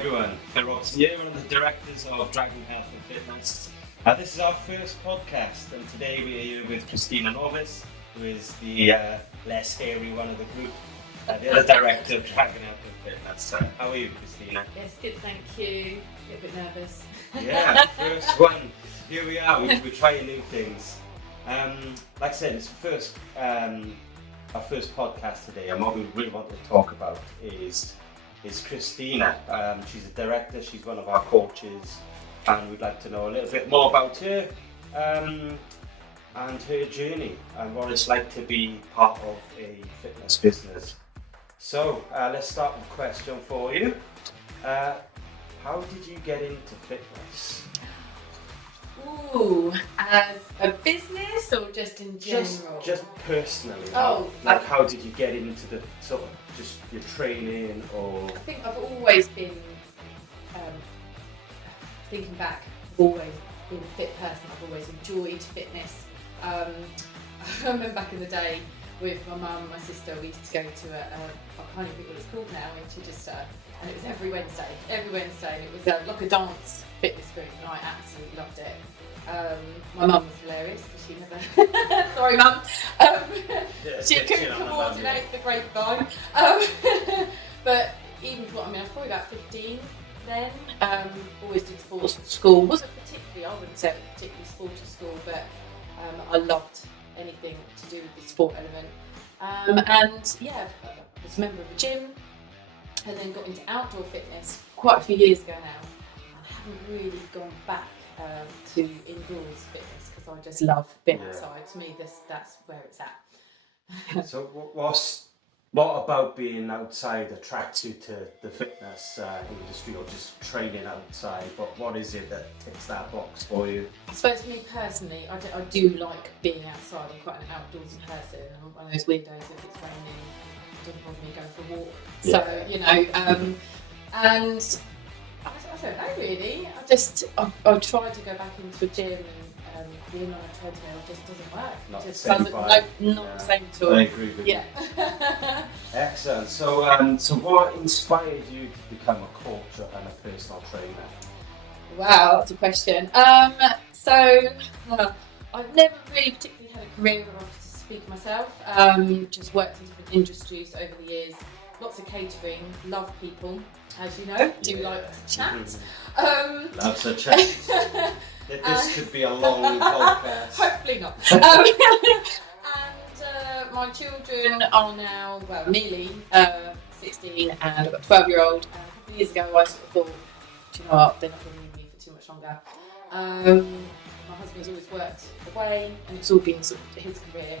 everyone, Phil Robson here, one of the directors of Dragon Health and Fitness. This is our first podcast, and today we are here with Christina Novis, who is the less hairy one of the group, the other director of Dragon Health and Fitness. How are you, Christina? Yes, good, thank you. A bit nervous. Yeah, first one. Here we are, we're trying new things. Like I said, it's our first podcast today, and what we really want to talk about is Christina. She's a director, she's one of our coaches, and we'd like to know a little bit more about her and her journey and what it's like to be part of a fitness business. So let's start with a question for you. How did you get into fitness? Ooh, as a business or just in general? Just personally. Oh, how did you get into the sort of just your training or? I think I've always been, thinking back, I've always been a fit person. I've always enjoyed fitness. I remember back in the day with my mum and my sister, we used to go to I can't even think what it's called now, in Chichester, and it was every Wednesday, and it was like a dance fitness group, and I absolutely loved it. My mum was hilarious because she never, sorry mum, she couldn't coordinate the grapevine. But even I was probably about 15 then. Always did sports at school. I wouldn't say it was particularly sporty school, but I loved anything to do with the sport element. And yeah, I was a member of a gym, and then got into outdoor fitness quite a few years ago now. I haven't really gone back to indoors fitness because I just love being outside. To me, that's where it's at. So what about being outside attracts you to the fitness industry, or just training outside? But what is it that ticks that box for you? I suppose for me personally, I do like being outside. I'm quite an outdoorsy person. I'm one of those weirdos. If it's raining, it doesn't bother me going for a walk. Yeah. So and I don't know really. I tried to go back into a gym, and being on a treadmill just doesn't work. Not Just the same doesn't. vibe. Not the same at all. I agree with you. Excellent. So what inspired you to become a coach and a personal trainer? Wow, that's a question. I've never really particularly had a career where I was to speak myself. Just worked in different industries over the years. Lots of catering, love people, as you know, do like to chat. Loves a chat. This could be a long podcast. Hopefully not. And my children are now, nearly 16, and I've got a 12-year-old. And a couple of years ago, I sort of thought, do you know what, they're not going to need me for too much longer. My husband's always worked away, and it's all been sort of his career.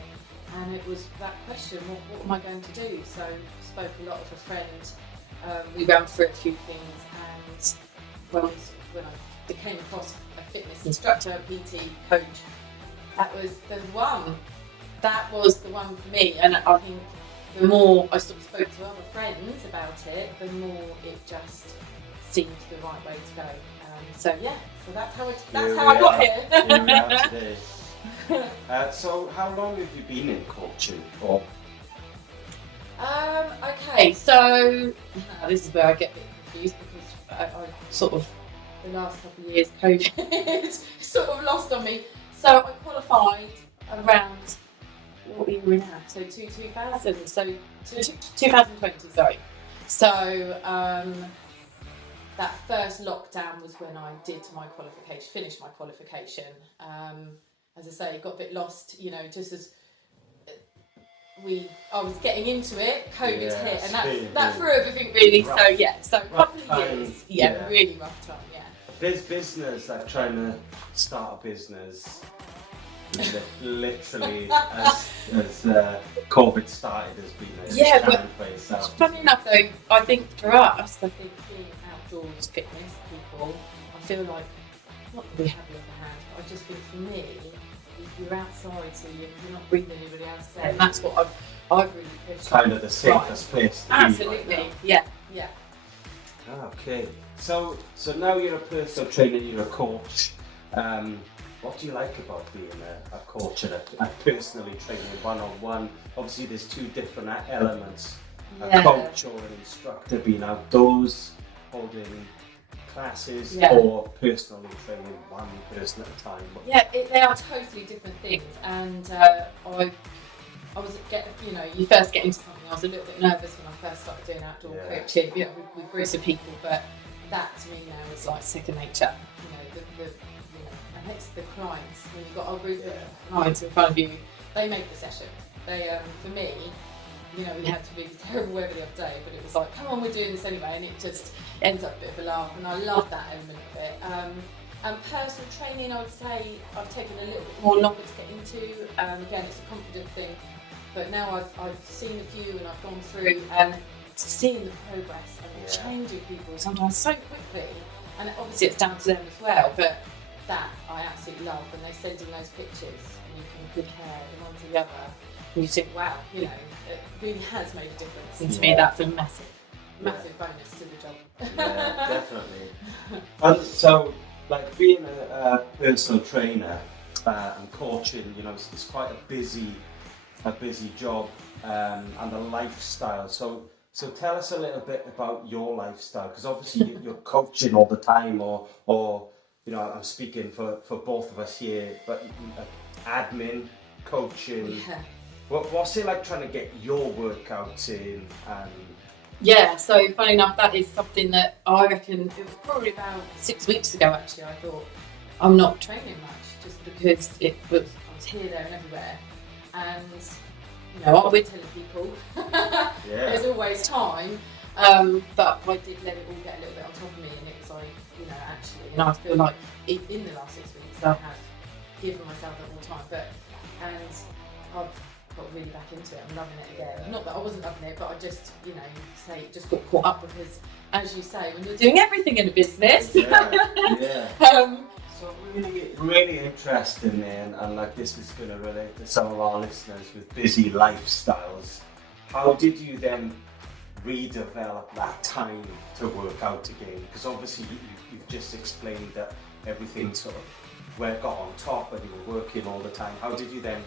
And it was that question, what am I going to do? So I spoke a lot with a friend. We ran through a few things, and when I came across a fitness instructor, a PT coach, that was the one. That was the one for me. And I think the more I sort of spoke to other friends about it, the more it just seemed the right way to go. So that's how I got here. Here we are today. So how long have you been in coaching for? Okay, so this is where I get a bit confused because I sort of, the last couple of years, COVID sort of lost on me. So I qualified around, what year are we now? So 2000, so 2020, sorry. So that first lockdown was when I did my qualification, finished my qualification. As I say, got a bit lost, just as I was getting into it, COVID hit, and that threw everything really. Rough. So a couple of years, really rough time, There's business, like trying to start a business, literally as COVID started, has been a challenge by itself. Funny enough though, I think for us, being outdoors fitness people, I feel like, not that we have the upper hand, but I just think for me, you're outside, so you're not breathing anybody else there, and that's what I've really pushed. Kind of the safest place to be. Absolutely, yeah. Okay, so now you're a personal trainer, you're a coach. What do you like about being a coach and personally training one-on-one? Obviously, there's two different elements: a coach or an instructor being outdoors, holding classes Yeah. or personally training one person at a time? Yeah, they are totally different things, and I was you first get into something. I was a little bit nervous when I first started doing outdoor coaching, with groups of people, but that to me now is like second nature. And it's the clients. When you've got a group of clients in front of you, they make the session. They, for me, we had to be terrible weather the other day, but it was like, come on, we're doing this anyway, and it just ends up a bit of a laugh, and I love that element of it. And personal training, I would say I've taken a little bit more longer to get into. Again, it's a confident thing, but now I've seen a few and I've gone through and seeing the progress and changing people sometimes so quickly, and obviously it's down to them as well, but that I absolutely love when they send in those pictures and you can compare them one to the other and you think, wow, it really has made a difference, and to me that's a massive bonus to the job. Yeah, definitely. And so, like, being a personal trainer and coaching, it's quite a busy job and a lifestyle. So tell us a little bit about your lifestyle, because obviously you're coaching all the time, or I'm speaking for both of us here, but admin, coaching. Yeah. What's it like trying to get your workouts in? Yeah, so funny enough, that is something that I reckon it was probably about 6 weeks ago. Actually, I thought I'm not training much just because I was here, there, and everywhere, and we're telling people there's always time, but I did let it all get a little bit on top of me, and it was like actually, and I feel like in the last 6 weeks I have given myself that more time, and I've got really back into it. I'm loving it again. Not that I wasn't loving it, but I just, just got caught up because, as you say, when you're doing everything in a business. So really interesting there, and like this is going to relate to some of our listeners with busy lifestyles. How did you then redevelop that time to work out again? Because obviously you've just explained that everything sort of got on top and you were working all the time. How did you then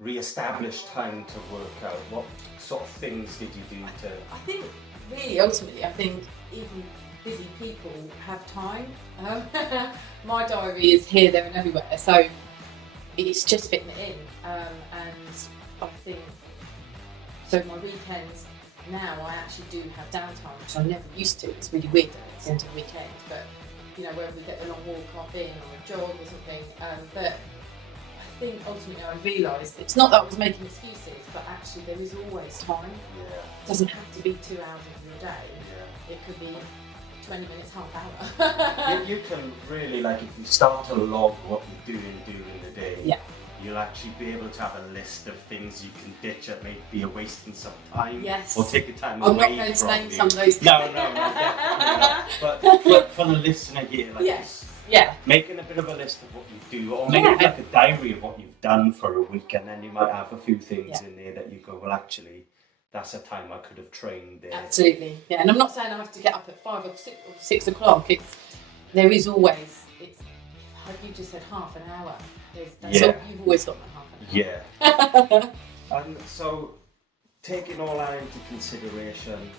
re-establish time to work out? What sort of things did you do to... I think really ultimately, even busy people have time. My diary is here, there and everywhere, so it's just fitting it in, and I think so my weekends now I actually do have downtime, which I never used to. It's really weird that it's the end of the weekend, but when we get a long walk off in or a jog or something, but I think ultimately I realised it's not that I was making excuses, but actually there is always time. It doesn't have to be 2 hours of your day. It could be 20 minutes, half hour. you can really, like, if you start to log what you're doing during the day, you'll actually be able to have a list of things you can ditch that may be wasting some time, or taking time away from you. I'm not going to name some of those. No, definitely not. But for the listener here, making a bit of a list of what you do, or maybe like a diary of what you've done for a week, and then you might have a few things in there that you go, well, actually, that's a time I could have trained there. Absolutely, and I'm not saying I have to get up at 5 or 6 o'clock. There is always, like you just said, half an hour. You've always got that half an hour. And so, taking all that into consideration,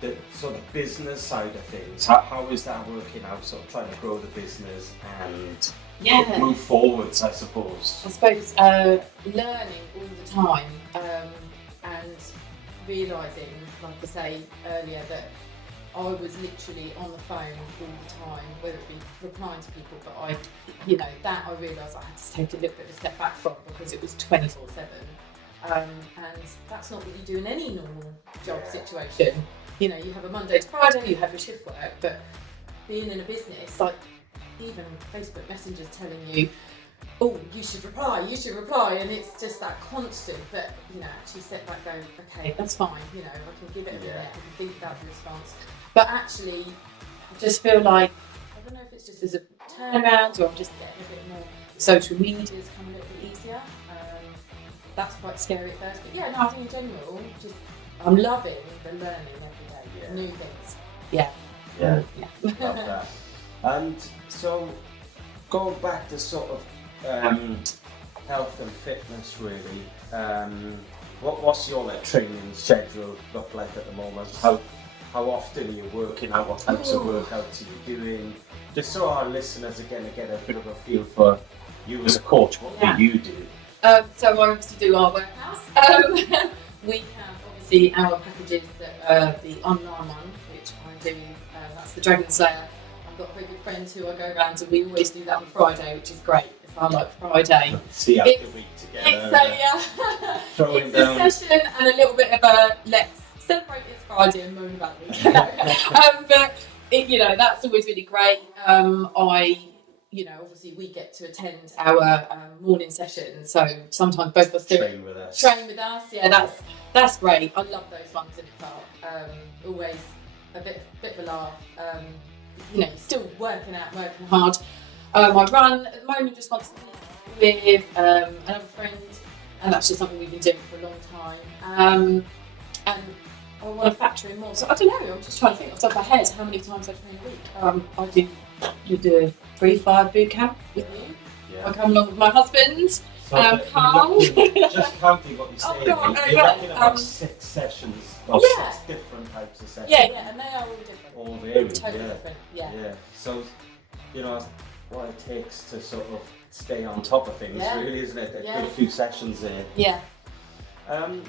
the sort of business side of things, how is that working out? Sort of trying to grow the business and move forwards, I suppose. I suppose learning all the time, and realising, like I say earlier, that I was literally on the phone all the time, whether it be replying to people, but I realised I had to take a little bit of a step back from, because it was 24/7, and that's not what you do in any normal job situation. You have a Monday to Friday, you have your shift work, but being in a business, like even Facebook Messenger's telling you, oh, you should reply, and it's just that constant. But actually step back, go, okay, that's fine. I can give it a minute, I can think about the response. But actually, I just feel like, I don't know if it's just as a turnaround, or I'm just getting a bit more. Social media's come a little bit easier. That's quite scary at first, but I think in general, I'm loving the learning every day, new things. Love that. And so, going back to sort of health and fitness, really, what's your training schedule look like at the moment? how often are you working out, what types of workouts are you doing, just so our listeners again get a bit of a feel for you as a coach. What do you do? So I obviously do our workouts. We have obviously our packages that are the online one, which I do. That's the Dragon Slayer. I've got very good friends who I go around, and we always do that on Friday, which is great. If I like Friday, see out the week together. It's a session and a little bit of a let's celebrate this Friday and moan about the week. But that's always really great. Obviously we get to attend our morning session, so sometimes both of us train with us. Yeah, that's great. I love those ones in itself. Always a bit of a laugh. Still working hard. I run at the moment just once a week with another friend, and that's just something we've been doing for a long time. And I want to factor in more. So I don't know. I'm just trying to think off the top of my head how many times I train a week. You do a 3-5 boot camp with you. Yeah. I come along with my husband. Carl. Just counting what you're saying. You're looking at 6 sessions of 6 different types of sessions. Yeah, and they are all different. All varied. Totally different. Yeah. So, what it takes to sort of stay on top of things, really, isn't it? A good few sessions there. Yeah. And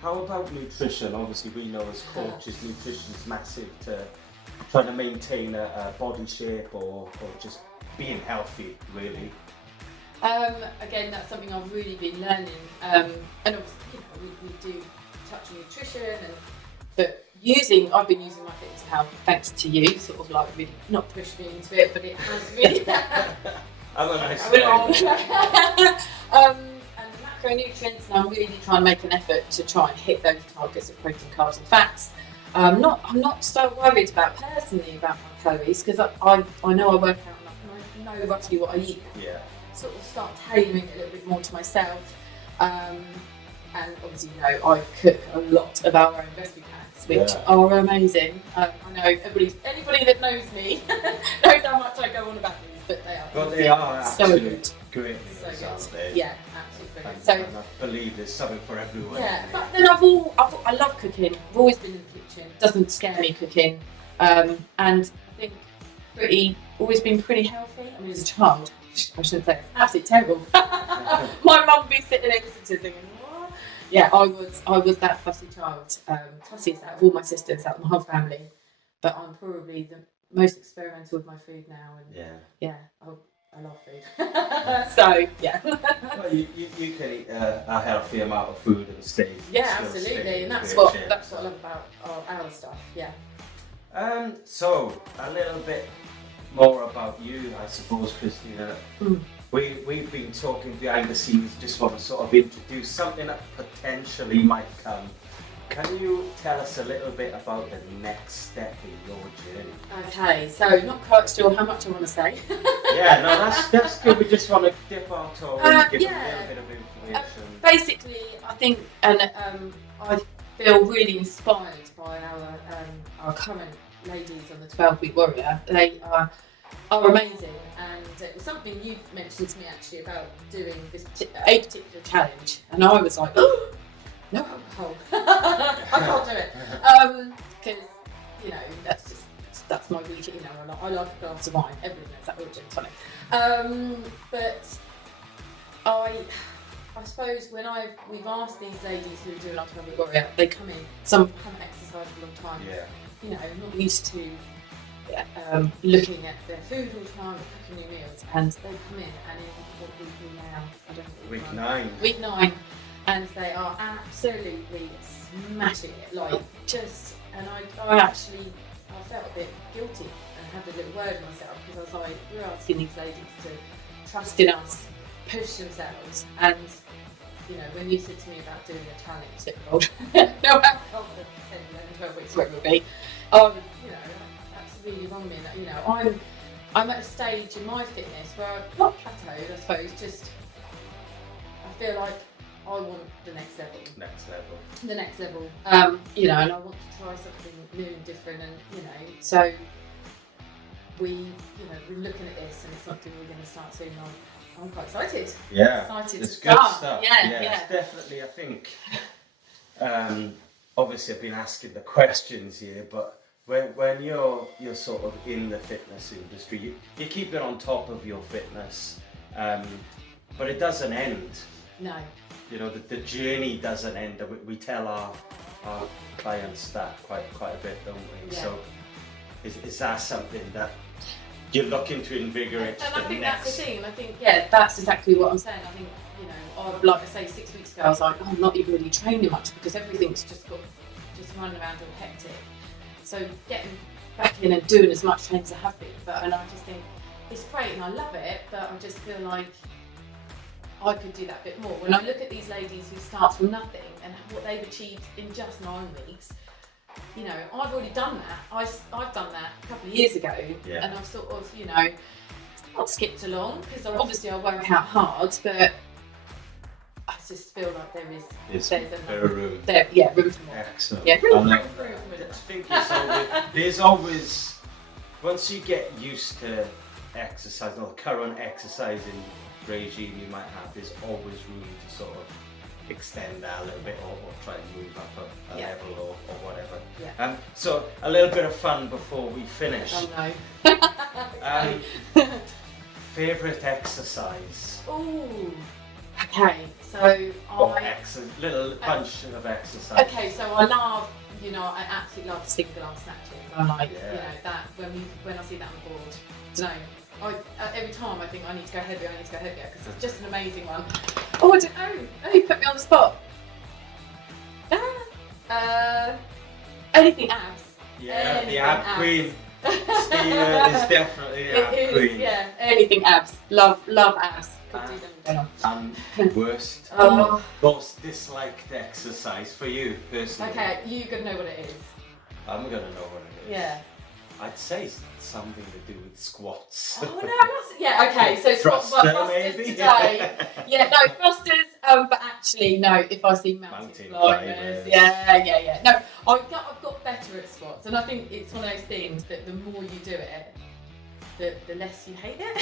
how about nutrition? Obviously, we know as coaches, nutrition is massive to trying to maintain a body shape or just being healthy, really. Again, that's something I've really been learning. And obviously, we do touch on nutrition, but I've been using my Fitness Pal thanks to you, sort of like really not pushed me into it, but it has really. I'm a nice and macronutrients, and I'm really trying to make an effort to try and hit those targets of protein, carbs, and fats. I'm not so worried personally about my calories, because I know I work out and I know roughly what I eat. Yeah. Sort of start tailoring it a little bit more to myself. And obviously, I cook a lot of our own recipe packs, which are amazing. I know anybody that knows me knows how much I go on about these, but they are. But they are so good. Great meals, aren't they? Yeah, absolutely brilliant. So I believe there's something for everyone. Yeah, but then I love cooking. I've always been in the kitchen. It doesn't scare me cooking, and I think always been pretty healthy. I mean, as a child, I shouldn't say it's absolutely terrible. My mum would be sitting there listening to thinking, what? Yeah, I was that fussy child. Fussiest out of all my sisters, out of my whole family. But I'm probably the most experimental with my food now. And I love food. So, yeah. Well, you can eat a healthy amount of food and stay. Yeah, absolutely. And that's what I love about our stuff. Yeah. So, a little bit more about you, I suppose, Christina. We've been talking behind the scenes, just want to sort of introduce something that potentially might come. Can you tell us a little bit about the next step in your journey? Okay, so not quite sure how much I want to say. Yeah, no, that's good. We just want to dip our toe and give a little bit of information. Basically, I think, and I feel really inspired by our current ladies on the 12-week warrior. They are amazing, and it was something you mentioned to me actually about doing a particular challenge, and I was like, oh, no alcohol. I can't do it because that's my week. I like a glass of wine. Everyone knows that. Gin's funny. But I suppose when we've asked these ladies who are doing our 12-week warrior, they come in. Some haven't exercised for a long time. Yeah. Not used to looking at their food all the time, cooking new meals, and they come in and in what we do now, I don't know. Week 9, and they are absolutely smashing it, and I felt a bit guilty and had a little word in myself, because I was like, we're asking these ladies to trust in us, push themselves, and when you said to me about doing a challenge, no alcohol for 10, 11, 12 weeks, whatever it would be, that's really wrong me. I'm at a stage in my fitness where I've not plateaued, I suppose, just I feel like I want the next level. The next level. And I want to try something new and different, and so we're looking at this, and it's something we're going to start soon. I'm quite excited. Yeah, excited it's to good start. stuff. Yeah. It's definitely, I think, obviously I've been asking the questions here, but when you're sort of in the fitness industry, you keep it on top of your fitness, but it doesn't end. No. You know, the journey doesn't end. We tell our clients that quite a bit, don't we? Yeah. So is that something that you're looking to invigorate? And I think next... that's the thing. And I think, yeah, that's exactly what I'm saying. I think, you know, like I say, 6 weeks ago, I was like, oh, I'm not even really training much because everything's just running around all hectic. So getting back in and doing as much training as I have been, and I just think it's great and I love it, but I just feel like I could do that bit more. When I look at these ladies who start from nothing and what they've achieved in just 9 weeks, you know, I've already done that. I've done that a couple of years ago, and I've sort of, you know, not skipped along because obviously I work out hard, but I just feel like there's room. Room for more. Excellent. Yeah, room I for more. think there's always, once you get used to exercise, or the current exercising regime you might have, there's always room to sort of extend that a little bit or try and move up a level or whatever. Yeah. So a little bit of fun before we finish. Oh no. Favourite exercise? Ooh. Okay, so little bunch of exercise. Okay, so I love, you know, I absolutely love single arm snatching. I like, you know, that when I see that on board. I don't know. Every time I think I need to go heavier because it's just an amazing one. Oh, I don't know. Oh, you put me on the spot. Anything abs. Yeah, the ab queen. Stina is definitely the ab queen. Yeah, anything abs. Love abs. Could do them and worst, most disliked exercise for you personally? Okay, you could know what it is. I'm gonna know what it is. Yeah. I'd say something to do with squats. Oh no, yeah, okay, so thruster thrusters maybe? today. Yeah, no, thrusters, but actually, no, if I see mountain climbers, yeah. No, I've got better at squats, and I think it's one of those things that the more you do it, the less you hate it.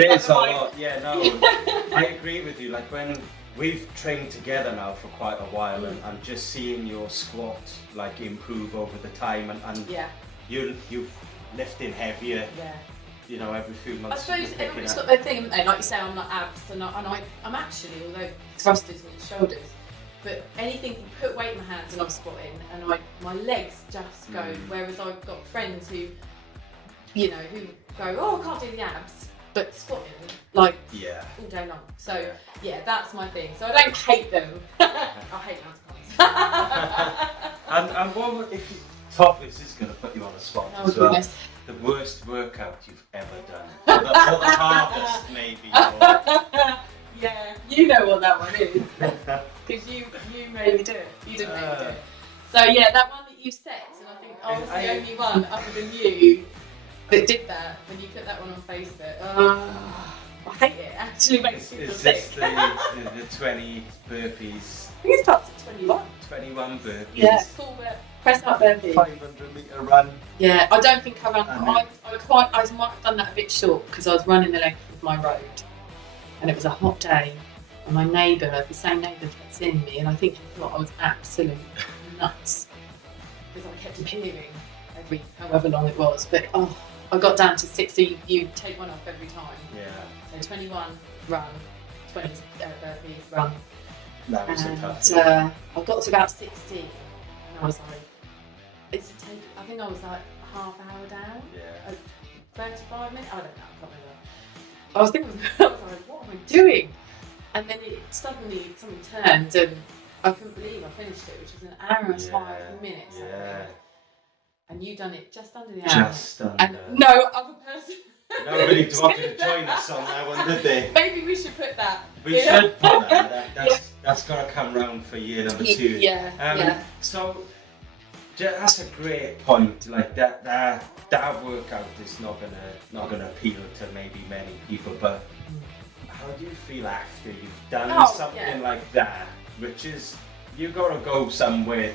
It is a lot, yeah, no, I agree with you, like when we've trained together now for quite a while and just seeing your squat like improve over the time and you're lifting heavier, you know, every few months. I suppose everybody's got their thing, haven't they? Like you say, I'm not abs and I'm actually, although thrusters and shoulders, but anything, put weight in my hands and I'm squatting and my legs just go, whereas I've got friends who, you know, who go, oh, I can't do the abs, but squatting like all day long. So that's my thing. So I don't hate them. I hate mountain climbs. And what if you, this is going to put you on the spot as well. Goodness. The worst workout you've ever done, or the hardest maybe. Or... Yeah, you know what that one is, because you made me do it. You didn't make me do it. So yeah, that one that you set, and I think I was the only one other than you that did that when you put that one on Facebook. I hate it. Actually makes me feel sick. Is this the 20 burpees? I think it starts at 21. 21 burpees. Yeah, full press up burpee. 500-metre run. Yeah, I don't think I ran. I might have done that a bit short because I was running the length of my road, and it was a hot day, and my neighbour, the same neighbour, kept seeing me, and I think he thought I was absolute nuts because I kept appearing every however long it was. But I got down to 60. You take one off every time. Yeah. So 21 run, 20 burpees run. That was a tough. I got to about 60, and I was like, I think I was like half hour down. Yeah. 35 minutes. I don't know. I can't remember. I was like, what am I doing? And then suddenly something turned, and I couldn't believe I finished it, which was an hour and 5 minutes. Yeah. And you done it just under the hour. Just under. And no other person. Nobody wanted to join us on that one, did they? Maybe we should put that. We should put that. That's got to come round for year number 2. Yeah. So that's a great point. Like that workout is not gonna appeal to maybe many people. But how do you feel after you've done something like that? Which is you've got to go somewhere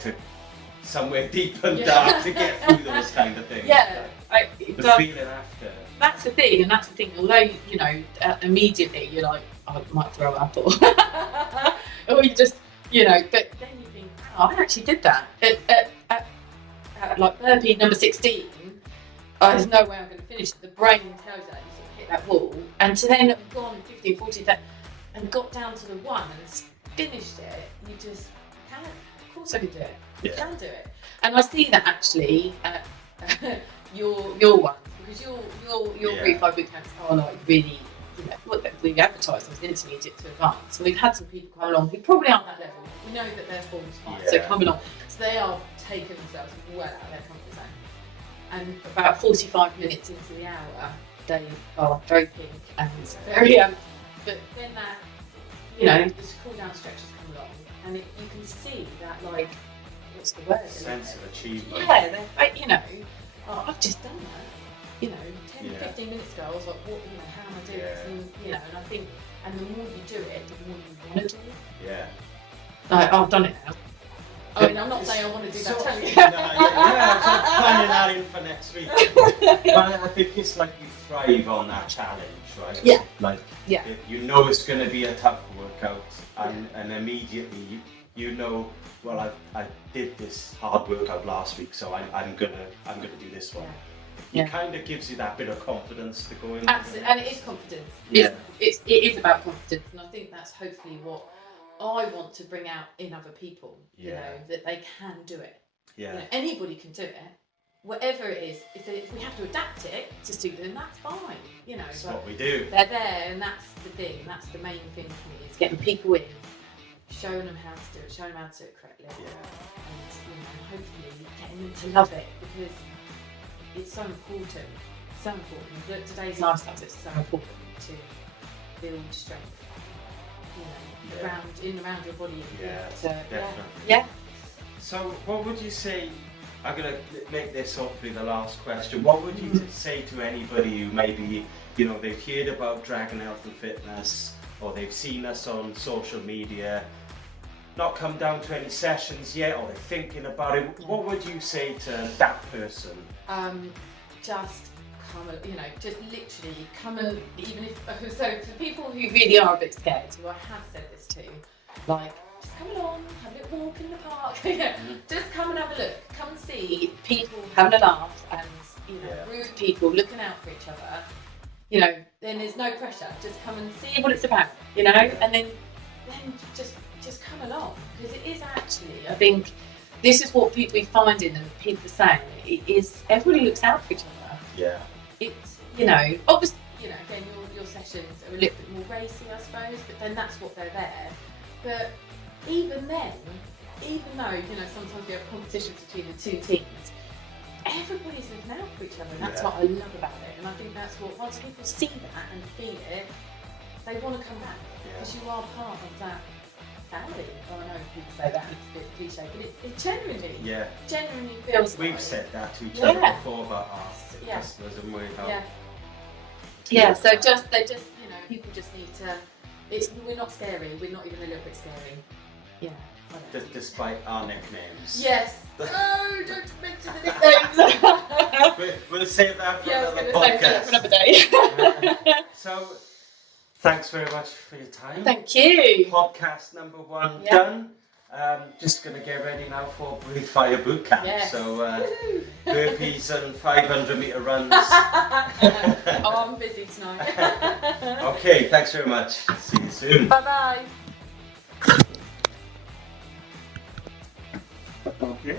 deep and dark to get through those kind of things. Yeah. The feeling after. That's the thing. Although you know, immediately you're like, I might throw up, or you just, you know. But then you think, I actually did that. At like burpee number 16, there's no way I'm going to finish it. The brain tells that you sort of hit that wall. And to then have gone 15, 14, and got down to the one and finished it, you just can. Of course I can do it. You can do it. And I see that actually at your ones, because your Brief by boot camps are like really, we advertise as intermediate to advanced. So we've had some people come along who probably aren't that level. We know that their form's fine, so come along. So they are taking themselves well out of their comfort zone. And about 45 minutes into the hour, they are very pink and very but then that, the cool down stretches come along, and you can see that, like, what's the word? Sense of achievement. Yeah, I've just done that. 10, 15 minutes ago, I was like, how am I doing this? And, and I think, and the more you do it, the more you want to do it. Yeah. Like, I've done it now. I mean, I'm not saying I want to do that. I'm planning that in for next week. But I think it's like you thrive on that challenge, right? Yeah. Like, you know it's going to be a tough workout, and immediately well, I did this hard workout last week, so I'm gonna do this one. It kind of gives you that bit of confidence to go in. Absolutely, and it is confidence. Yeah. It is about confidence, and I think that's hopefully what I want to bring out in other people. That they can do it. Yeah. Anybody can do it. Whatever it is, if we have to adapt it to suit them, that's fine. That's what we do. They're there, and that's the thing. That's the main thing for me, is getting people in, showing them how to do it, showing them how to do it correctly, and hopefully getting them to love it, because it's so important. So important. Look, today's lifestyle, it's so important to build strength. Around your body. Definitely. Yeah. So, what would you say? I'm gonna make this hopefully the last question. What would you say to anybody who maybe they've heard about Dragon Health and Fitness, or they've seen us on social media, not come down to any sessions yet, or they're thinking about it? What would you say to that person? Just come, just literally come, and even if, so for people who really are a bit scared, who I have said this to, like, just come along, have a little walk in the park, just come and have a look, come and see people having a laugh, and rude people looking out for each other, then there's no pressure, just come and see what it's about, and then just come along, because it is actually, I think, this is what we find in, and people are saying, it is, everybody looks out for each other. Yeah. It's, obviously, again, your sessions are a little bit more racy, I suppose, but then that's what they're there. But even then, even though, sometimes we have competitions between the two teams, everybody's looking out for each other, and that's what I love about it. And I think that's what, once people see that and feel it, they want to come back, because you are part of that family. I know people say that, it's a bit cliche, but it genuinely feels We've like. said that to each other before about our customers, and so they just people just need to, we're not scary, we're not even a little bit scary. Despite our nicknames. Yes. No, don't mention the nicknames. We'll save that for another podcast. Another day. So, thanks very much for your time. Thank you. Podcast number 1 done. Just going to get ready now for Breathe Fire Bootcamp. Yes. So, burpees and 500-meter runs. I'm busy tonight. Okay, thanks very much. See you soon. Bye-bye. Okay.